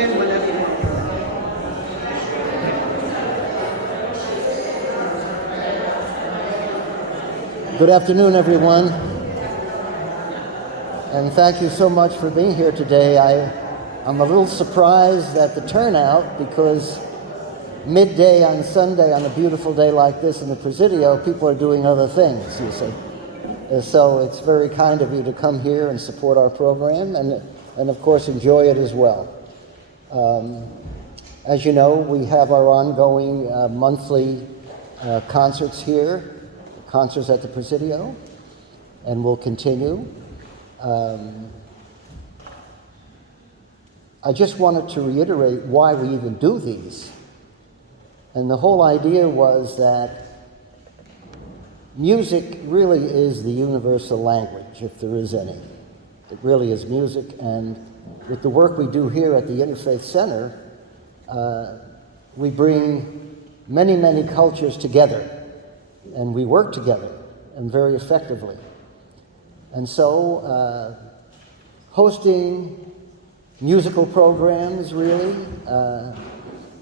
Good afternoon, everyone, and thank you so much for being here today. I'm a little surprised at the turnout because midday on Sunday, on a beautiful day like this in the Presidio, people are doing other things, you see. And so it's very kind of you to come here and support our program and of course, enjoy it as well. As you know, we have our ongoing monthly concerts here, concerts at the Presidio, and we'll continue. I just wanted to reiterate why we even do these. And the whole idea was that music really is the universal language, if there is any. It really is music, and with the work we do here at the Interfaith Center, we bring many, many cultures together. And we work together, and very effectively. And so, hosting musical programs, really,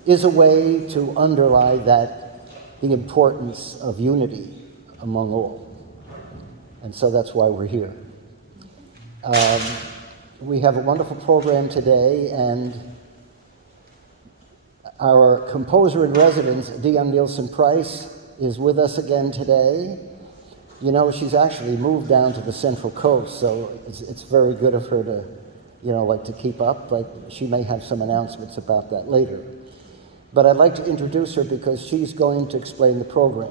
is a way to underlie the importance of unity among all. And so that's why we're here. We have a wonderful program today, and our composer in residence, Dion Nielsen-Price, is with us again today. You know, she's actually moved down to the Central Coast, so it's very good of her to, to keep up, but she may have some announcements about that later. But I'd like to introduce her because she's going to explain the program.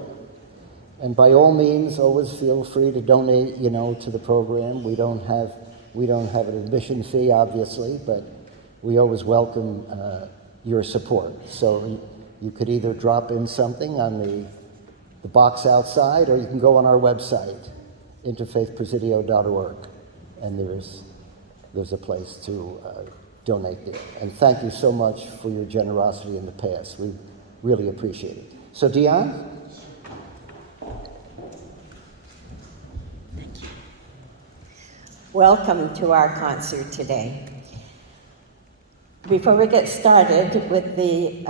And by all means, always feel free to donate, to the program. We don't have an admission fee, obviously, but we always welcome your support. So you could either drop in something on the box outside, or you can go on our website, interfaithpresidio.org, and there's a place to donate there. And thank you so much for your generosity in the past. We really appreciate it. So, Dion? Thank you. Welcome to our concert today. Before we get started with the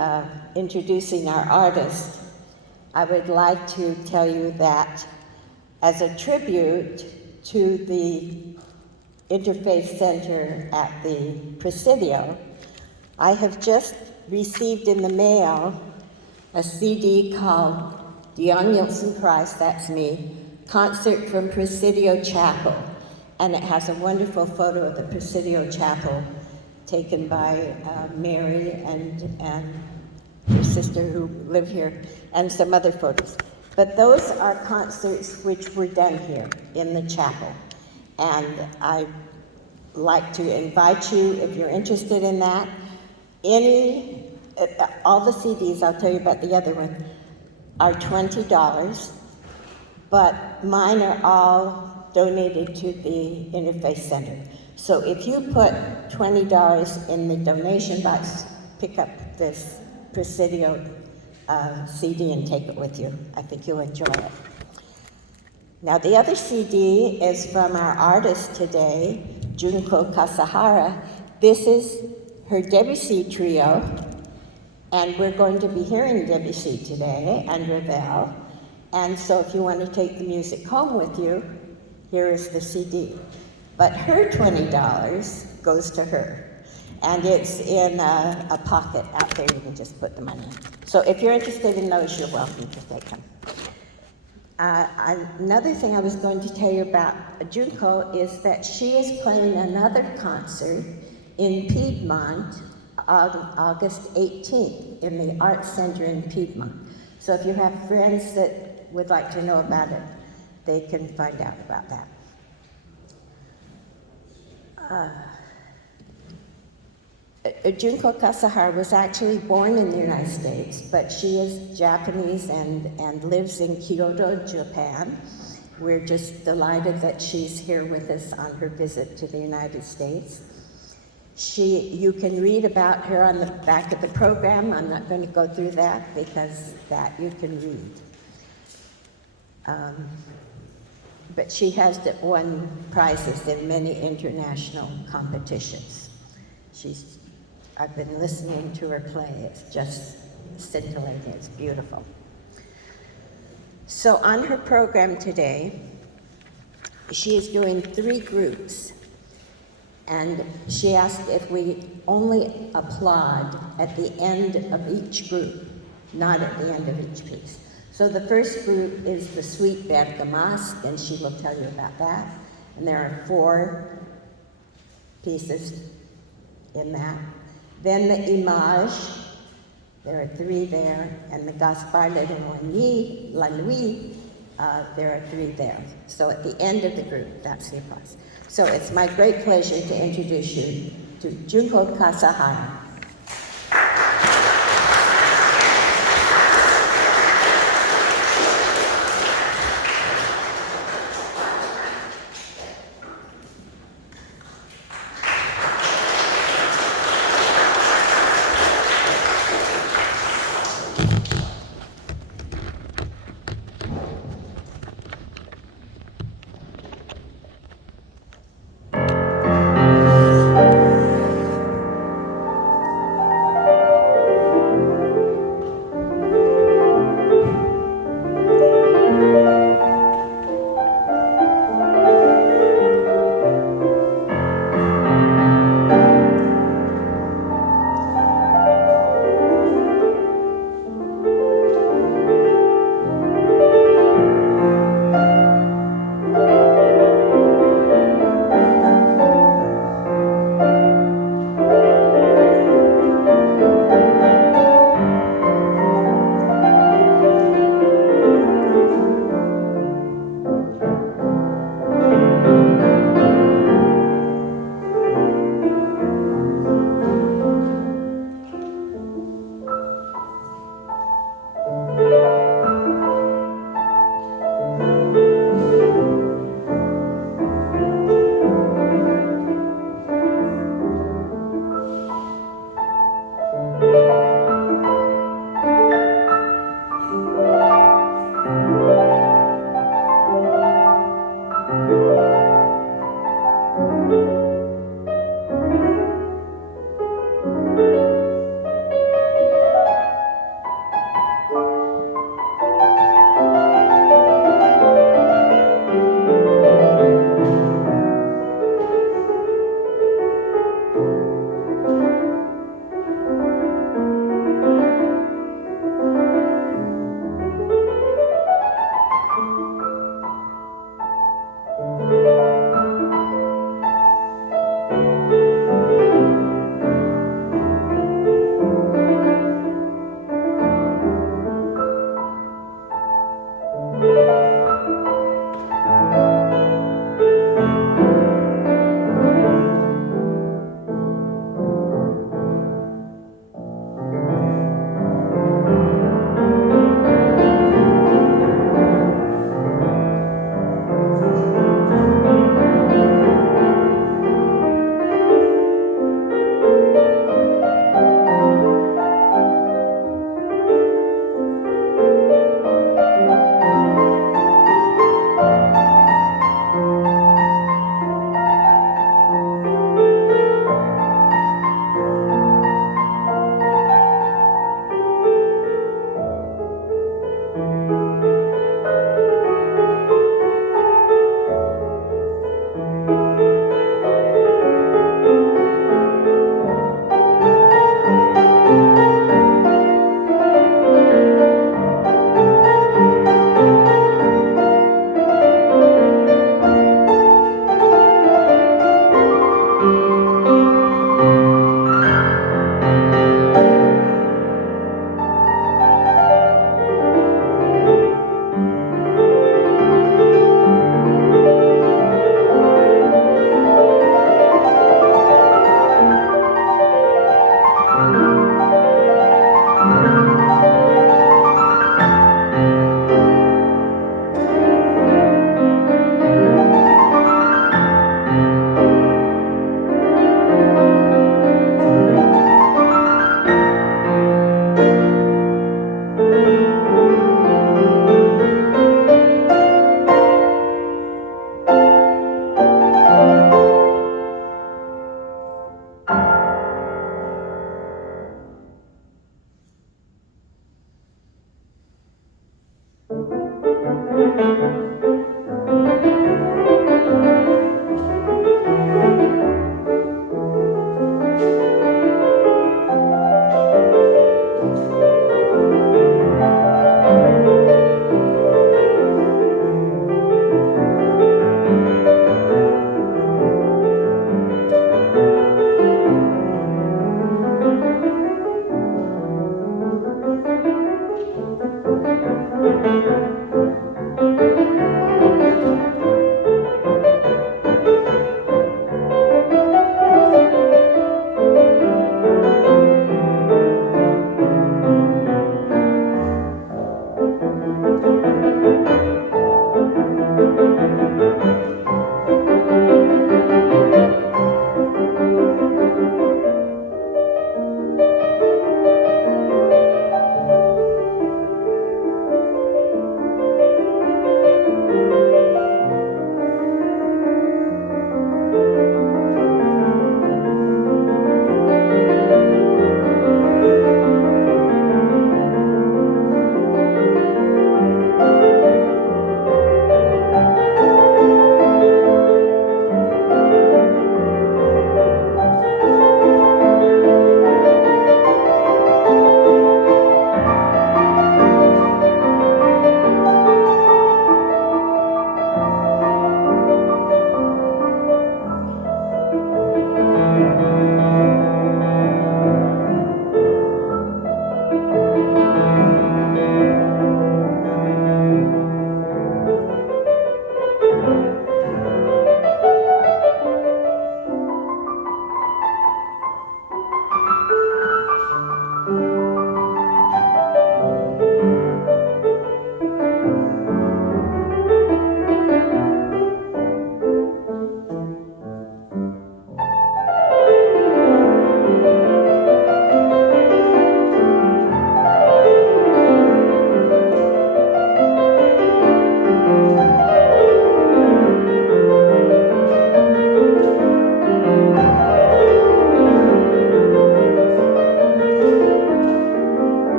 introducing our artist, I would like to tell you that as a tribute to the Interfaith Center at the Presidio, I have just received in the mail a CD called Dion Nielsen-Price, that's me, Concert from Presidio Chapel. And it has a wonderful photo of the Presidio Chapel taken by Mary and her sister who live here, and some other photos. But those are concerts which were done here in the chapel. And I'd like to invite you, if you're interested in that, all the CDs, I'll tell you about the other one, are $20, but mine are all donated to the Interfaith Center. So if you put $20 in the donation box, pick up this Presidio CD and take it with you. I think you'll enjoy it. Now the other CD is from our artist today, Junko Kasahara. This is her Debussy trio, and we're going to be hearing Debussy today and Ravel. And so if you want to take the music home with you, here is the CD. But her $20 goes to her. And it's in a pocket out there. You can just put the money in. So if you're interested in those, you're welcome to take them. Another thing I was going to tell you about Junko is that she is playing another concert in Piedmont on August 18th in the Arts Center in Piedmont. So if you have friends that would like to know about it, they can find out about that. Junko Kasahara was actually born in the United States, but she is Japanese and lives in Kyoto, Japan. We're just delighted that she's here with us on her visit to the United States. You can read about her on the back of the program. I'm not going to go through that because that you can read. But she has won prizes in many international competitions. She's I've been listening to her play. It's just scintillating. It's beautiful. So on her program today, she is doing 3 groups. And she asked if we only applaud at the end of each group, not at the end of each piece. So the first group is the Suite Bergamasque, and she will tell you about that. And there are 4 pieces in that. Then the Image, there are 3 there, and the Gaspard La Nuit, there are 3 there. So at the end of the group, that's the applause. So it's my great pleasure to introduce you to Junko Kasahara.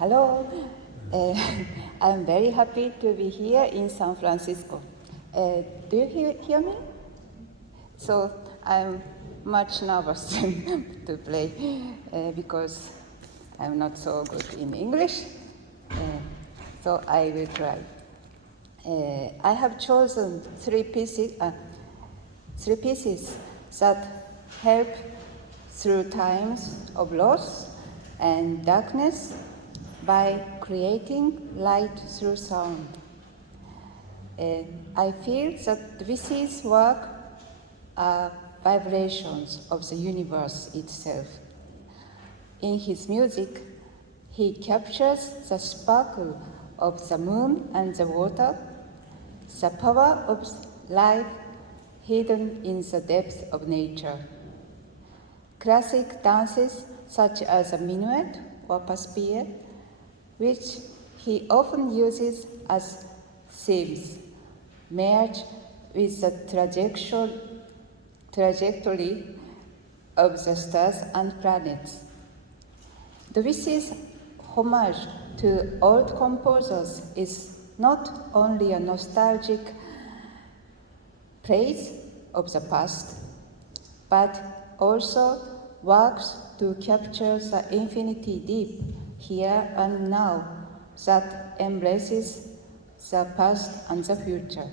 Hello, I'm very happy to be here in San Francisco. Do you hear me? So I'm much nervous to play because I'm not so good in English. So I will try. I have chosen three pieces that help through times of loss and darkness by creating light through sound. I feel that Debussy's work are vibrations of the universe itself. In his music, he captures the sparkle of the moon and the water, the power of life hidden in the depth of nature. Classic dances such as a minuet or paspier, which he often uses as themes merge with the trajectory of the stars and planets. Debussy's homage to old composers is not only a nostalgic praise of the past, but also works to capture the infinity deep here and now that embraces the past and the future.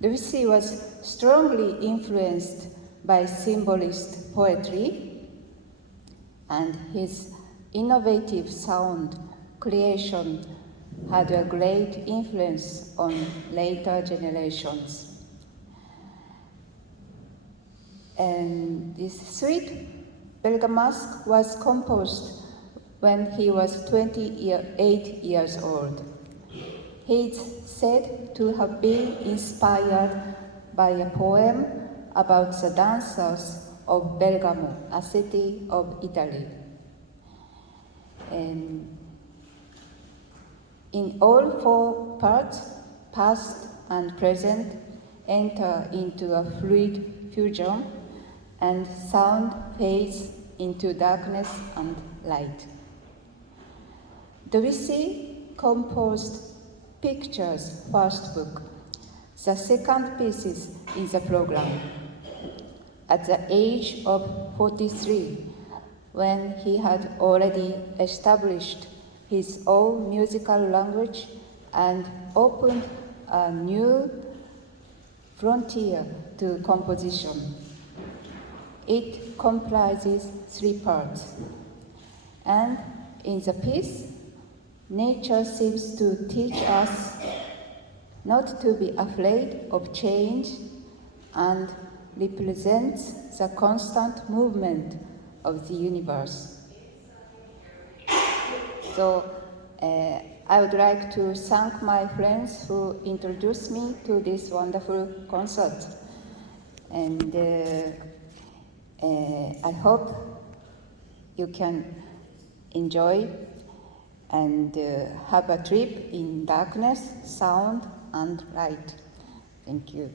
Debussy was strongly influenced by symbolist poetry, and his innovative sound creation had a great influence on later generations. And this suite, Bergamasque, was composed when he was 28 years old. He is said to have been inspired by a poem about the dancers of Bergamo, a city of Italy. And in all four parts, past and present enter into a fluid fusion, and sound fades into darkness and light. Debussy composed Pictures' first book, the second piece in the program, at the age of 43, when he had already established his own musical language and opened a new frontier to composition. It comprises 3 parts, and in the piece, nature seems to teach us not to be afraid of change and represents the constant movement of the universe. So I would like to thank my friends who introduced me to this wonderful concert. And I hope you can enjoy and have a trip in darkness, sound, and light. Thank you.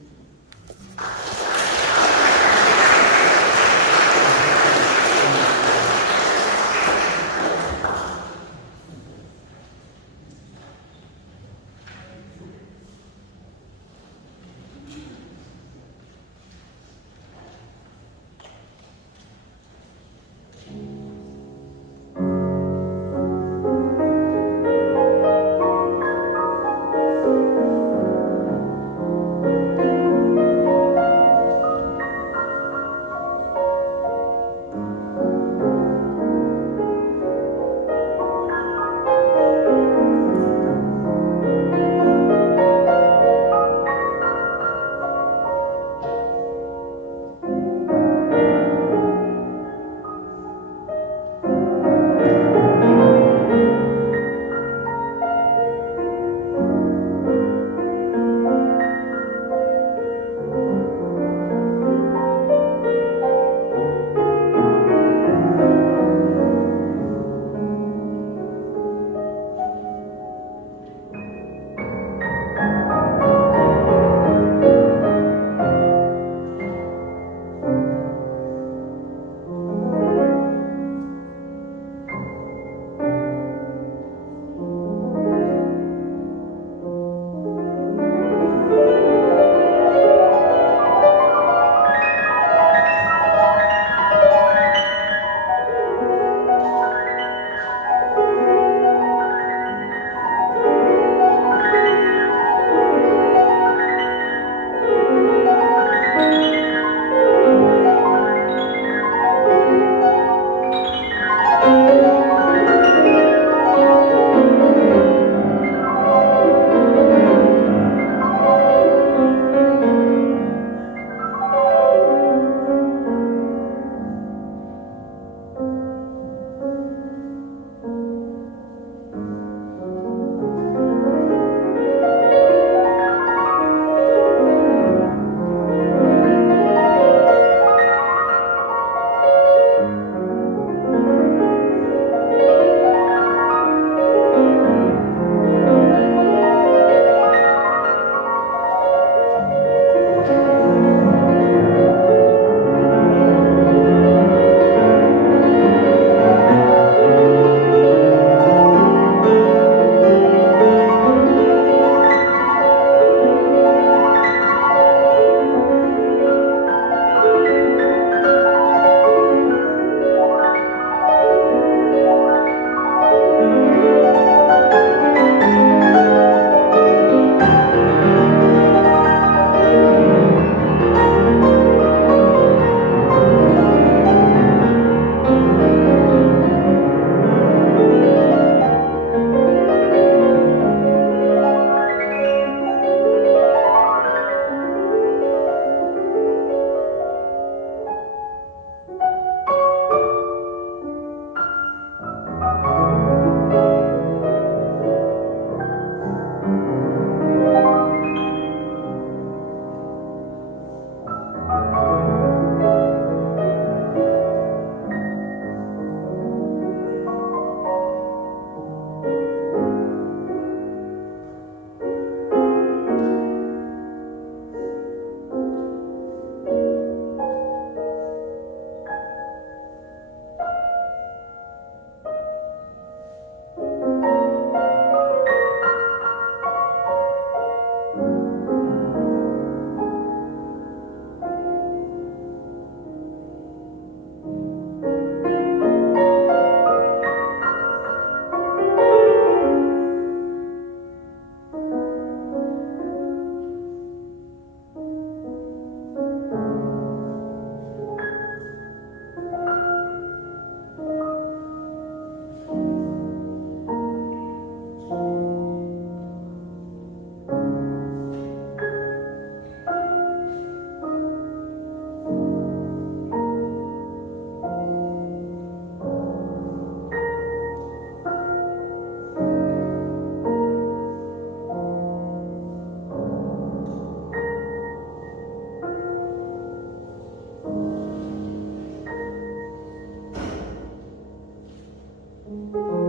you.